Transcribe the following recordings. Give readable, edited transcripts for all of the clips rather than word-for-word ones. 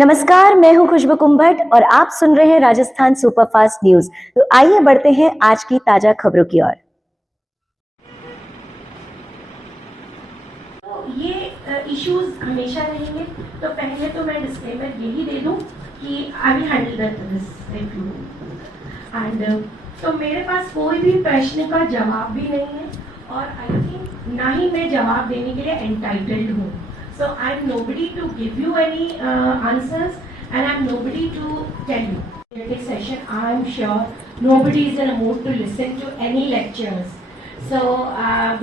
नमस्कार, मैं हूं खुशबू कुंभट और आप सुन रहे हैं राजस्थान सुपरफास्ट न्यूज। तो आइए बढ़ते हैं आज की ताजा खबरों की ओर। ये इश्यूज हमेशा रहेंगे, तो पहले तो मैं डिस्क्लेमर यही दे दूं कि I will handle this and तो मेरे पास कोई भी प्रश्न का जवाब भी नहीं है और आई थिंक ना ही मैं जवाब देने के लिए एंटाइटल्ड हूँ. So I'm nobody to give you any answers and I'm nobody to tell you. In this session, I'm sure nobody is in a mood to listen to any lectures. So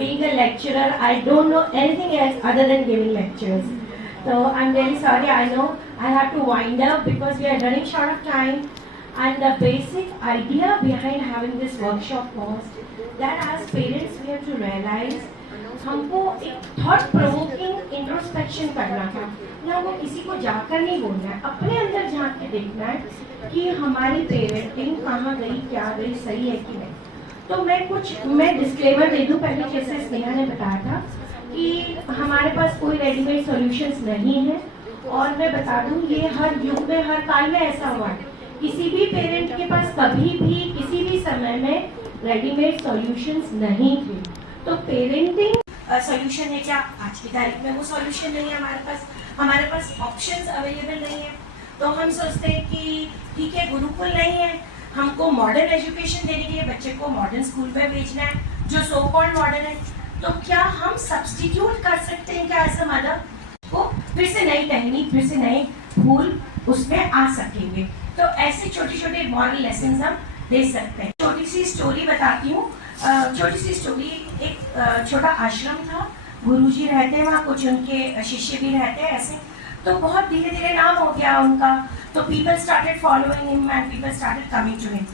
being a lecturer, I don't know anything else other than giving lectures. So I'm very sorry. I know I have to wind up because we are running short of time. And the basic idea behind having this workshop was that as parents we have to realize हमको एक thought provoking introspection करना था. हमको किसी को जाकर नहीं बोलना है, अपने अंदर झांक के देखना है कि हमारी पेरेंटिंग कहाँ गई, क्या गई, सही है कि नहीं. तो मैं डिस्क्लेमर दे दूं पहले, जैसे स्नेहा ने बताया था कि हमारे पास कोई रेडीमेड सॉल्यूशंस नहीं है. और मैं बता दूं ये हर युग में हर काल में ऐसा हुआ है. किसी भी पेरेंट के पास कभी भी किसी भी समय में रेडीमेड सॉल्यूशंस नहीं थे. तो पेरेंटिंग सॉल्यूशन है क्या आज की तारीख में? वो सॉल्यूशन नहीं है हमारे पास ऑप्शंस अवेलेबल नहीं है. तो हम सोचते हैं कि ठीक है, गुरुकुल नहीं है, हमको मॉडर्न एजुकेशन देने के लिए बच्चे को मॉडर्न स्कूल में भेजना है जो सो कॉल्ड मॉडर्न है. तो क्या हम सब्स्टिट्यूट कर सकते हैं क्या एज अ मदर को? फिर से नई टेक्निक, फिर से नए फूल उसमें आ सकेंगे. तो ऐसे छोटे छोटे मॉरल लेसन हम दे सकते हैं. छोटी सी स्टोरी बताती हूँ. छोटी सी स्टोरी. एक छोटा आश्रम था, गुरुजी रहते हैं वहाँ, कुछ उनके शिष्य भी रहते हैं ऐसे. तो बहुत धीरे धीरे नाम हो गया उनका. तो people started following him and people started coming to him.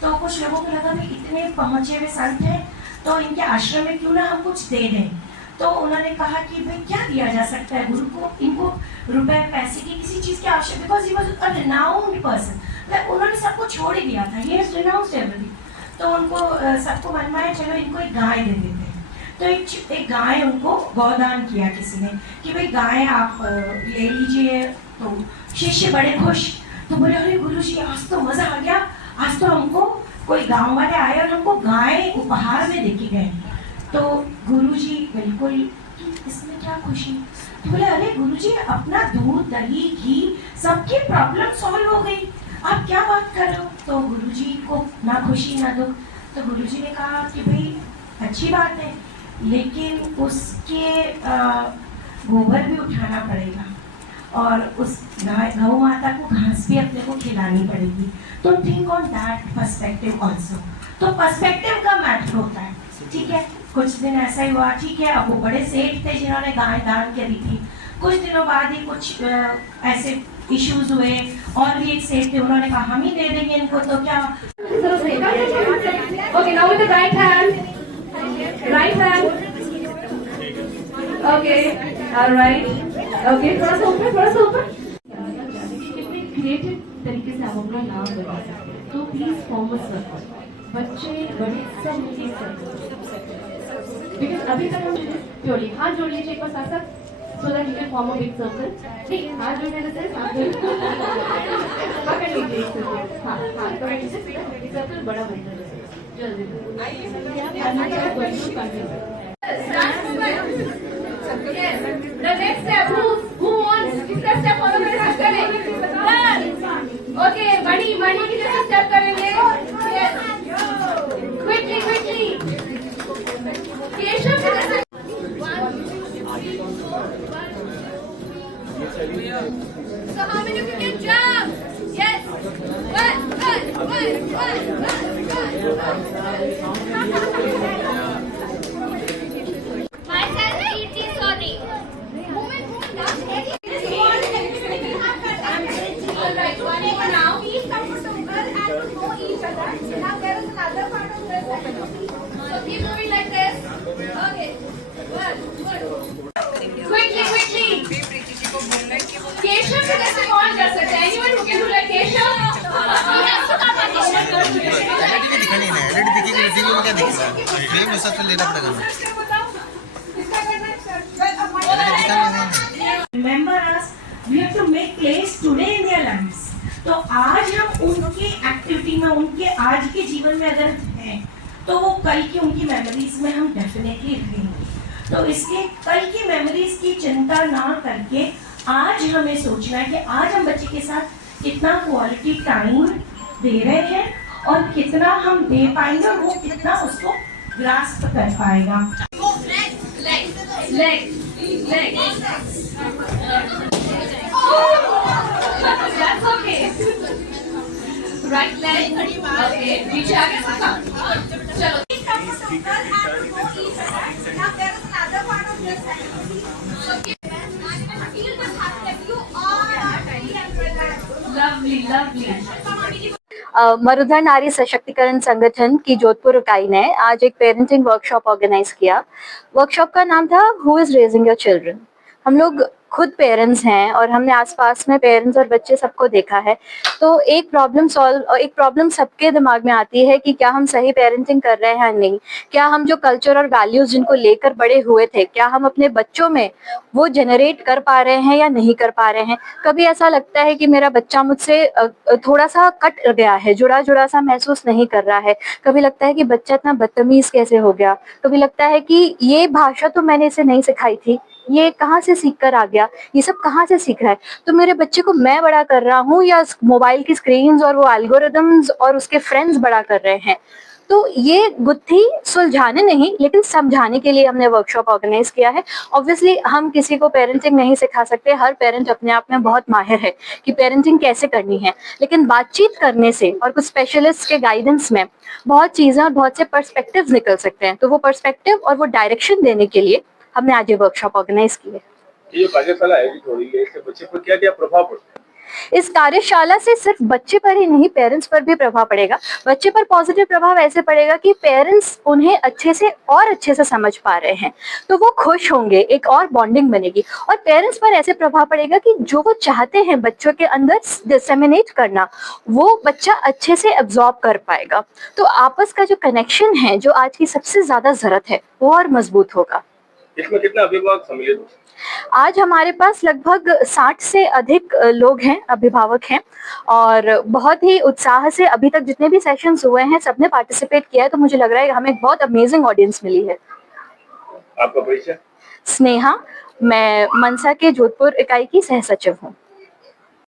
तो कुछ लोगों को लगा भाई इतने पहुँचे हुए संत हैं तो इनके आश्रम में क्यों ना हम कुछ दे दें. तो उन्होंने कहा कि भाई क्या दिया जा सकता है गुरु को. इनको रुपए पैसे की किसी चीज़ की आवश्यकता, because he was a renowned person. उन्होंने सबको छोड़ ही दिया था, ही हैज रिनाउंस्ड एवरीथिंग. तो उनको सबको मन में आया चलो इनको एक गाय दे देते हैं. तो एक गाय उनको गौदान किया किसी ने कि भाई गाय आप ले लीजिए. तो शिष्य बड़े खुश. तो बोले अरे गुरुजी आज तो मज़ा आ गया, आज तो हमको कोई गांव वाले आए और हमको गाय उपहार में देके गए. तो गुरुजी बिल्कुल इसमें क्या खुशी. तो बोले अरे गुरुजी अपना दूध दही घी सबकी प्रॉब्लम सॉल्व हो गई, आप क्या बात कर रहे हो. तो गुरुजी को ना खुशी ना दुख. तो गुरुजी ने कहा कि भाई अच्छी बात है लेकिन उसके गोबर भी उठाना पड़ेगा और उस गौ माता को घास भी अपने को खिलानी पड़ेगी. तो think on that perspective also. तो पर्सपेक्टिव का मैटर होता है. ठीक है, कुछ दिन ऐसा ही हुआ. ठीक है, अब वो बड़े सेठ थे जिन्होंने गाय दान करी थी. कुछ दिनों बाद ही कुछ ऐसे इश्यूज हुए और भी एक सेठ थे, उन्होंने कहा हम ही दे देंगे इनको. तो क्या okay, now with the right hand, right hand. Okay, alright. Okay, थोड़ा सा ऊपर. क्रिएटिव तरीके से आप अपना नाम बता सकते हैं. तो प्लीज फॉर्म अ सर्कल. बच्चे बड़े सब मिलकर सर्कल. बिकॉज अभी तक हम जोड़िए, हाथ जोड़ लीजिए एक बार साथ साथ, so that you can form a big circle. ठीक, हाथ जोड़ने से हाथ जोड़ पकड़ लीजिए एक सर्कल. हाँ पकड़ लीजिए, सर्कल बड़ा बन जाएगा. जल्दी the next step, who wants किसका स्टेप फॉलो करना करें. ओके, बड़ी की जैसे स्टेप करेंगे. क्विकली केशव के जैसे. So how many of you can jump? Yes. One. Myself, Kirti Soni. Movement down. Alright, one more now. Please come together and to know each other. Now there is another part of this. So keep moving like this. Okay. Good. Quickly. Keshav के जैसे कौन कर सकता है? Anyone who can do like Keshav? दिखानी है, edit दिखेगी, video में क्या दिखेगा? फ्रेम हिसाब से लेना पड़ेगा. Remember us we have to make place today in their lives. तो आज हम उनके एक्टिविटी में, उनके आज के जीवन में अगर हैं तो वो कल की उनकी मेमोरीज में हम डेफिनेटली रहेंगे। तो इसके कल की मेमोरीज की चिंता ना करके आज हमें सोचना है कि आज हम बच्चे के साथ कितना क्वालिटी टाइम दे रहे हैं और कितना हम दे पाएंगे और वो कितना उसको ग्रास्प कर पाएगा। That's okay. Right leg. Okay. पीछे आगे पका। चलो। Lovely, lovely. मरुधर नारी सशक्तिकरण संगठन की जोधपुर इकाई ने आज एक पेरेंटिंग वर्कशॉप ऑर्गेनाइज किया। वर्कशॉप का नाम था who is raising your children. हम लोग खुद पेरेंट्स हैं और हमने आसपास में पेरेंट्स और बच्चे सबको देखा है। तो एक प्रॉब्लम सबके दिमाग में आती है कि क्या हम सही पेरेंटिंग कर रहे हैं या नहीं, क्या हम जो कल्चर और वैल्यूज जिनको लेकर बड़े हुए थे क्या हम अपने बच्चों में वो जनरेट कर पा रहे हैं या नहीं कर पा रहे हैं। कभी ऐसा लगता है कि मेरा बच्चा मुझसे थोड़ा सा कट गया है, जुड़ा सा महसूस नहीं कर रहा है। कभी लगता है कि बच्चा इतना बदतमीज कैसे हो गया। कभी लगता है कि ये भाषा तो मैंने इसे नहीं सिखाई थी, ये कहाँ से सीख कर आ गया, ये सब कहाँ से सीख रहा है। तो मेरे बच्चे को मैं बड़ा कर रहा हूँ या मोबाइल की स्क्रीन्स और वो एल्गोरिदम्स और उसके फ्रेंड्स बड़ा कर रहे हैं। तो ये गुत्थी सुलझाने नहीं लेकिन समझाने के लिए हमने वर्कशॉप ऑर्गेनाइज किया है। ऑब्वियसली हम किसी को पेरेंटिंग नहीं सिखा सकते, हर पेरेंट अपने आप में बहुत माहिर है कि पेरेंटिंग कैसे करनी है, लेकिन बातचीत करने से और कुछ स्पेशलिस्ट के गाइडेंस में बहुत चीजें और बहुत से पर्सपेक्टिव्स निकल सकते हैं। तो वो पर्सपेक्टिव और वो डायरेक्शन देने के लिए हमने आज ये वर्कशॉप ऑर्गेनाइज की है। ये कार्यशाला आयोजित हो रही है, इससे बच्चे पर क्या क्या प्रभाव पड़ता है? इस कार्यशाला से सिर्फ बच्चे पर ही नहीं पेरेंट्स पर भी प्रभाव पड़ेगा। बच्चे पर पॉजिटिव प्रभाव ऐसे पड़ेगा कि पेरेंट्स उन्हें अच्छे से समझ पा रहे हैं तो वो खुश होंगे, एक और बॉन्डिंग बनेगी। और पेरेंट्स पर ऐसे प्रभाव पड़ेगा कि जो वो चाहते हैं बच्चों के अंदर डिसेमिनेट करना वो बच्चा अच्छे से एब्जॉर्ब कर पाएगा। तो आपस का जो कनेक्शन है जो आज की सबसे ज्यादा जरूरत है वो और मजबूत होगा। इसमें कितना अभिभावक सम्मिलित हो? आज हमारे पास लगभग 60 से अधिक लोग हैं, अभिभावक हैं, और बहुत ही उत्साह से अभी तक जितने भी सेशंस हुए हैं सबने पार्टिसिपेट किया है। तो मुझे लग रहा है हमें एक बहुत अमेजिंग ऑडियंस मिली है। आपका परिचय? स्नेहा, मैं मनसा के जोधपुर इकाई की सह सचिव हूँ।